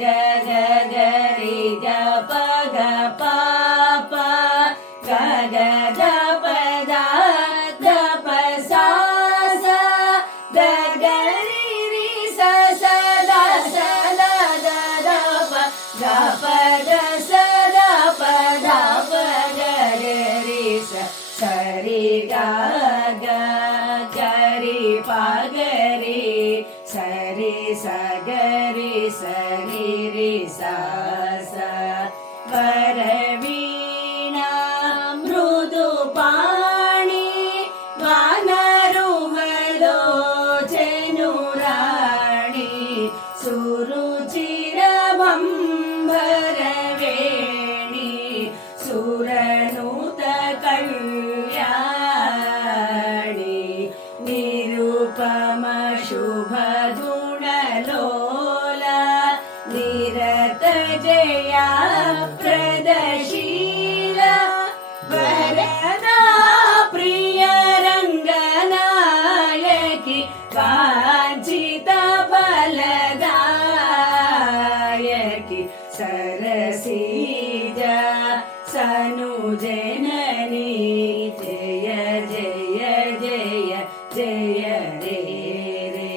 ಗ ಗ ಗರಿ ಗ ಪ ಗ ಪ ಪ ಗ ಗ ದ ಪ ದ ದ ಪ ಸಾ ಸ ದ ಗ ರಿ ರಿ ಸ ಸ ದ ಸ ದ ದ ದ ಪ ಗ ಪ ಗ ಸ ದ ಪ ದ ಪ ಗ ಗ ರಿ ಸ ಸ ರಿ ಗ ಗ ಗ ರಿ ಪ ಗ ರಿ ಸ ರಿ ಸ ಗ ರಿ ಸ ರಿ ರಿ ಸ ಸ ವರವೀಣಾ ಮೃದು ಪಾಣಿ ವಾನರುಹಲೋಚನುರಾಣಿ ಸುರುಚಿರ ಭಂಭರವೇಣಿ ಸುರನೂತ ಕಲ್ಯಾಣಿ ನಿರುಪಮ ಶುಭ ಗುಣಲೋಲ ನಿರತ ಜಯ ಪ್ರದಶೀಲ ವರದಾ ಪ್ರಿಯ ರಂಗನಾಯಕಿ ವಾಂಛಿತ ಫಲದಾಯಕಿ ಸರಸೀಜ ಸನುಜನನಿ ಜಯ ಜಯ ಜಯ ಜಯ ರೇ रे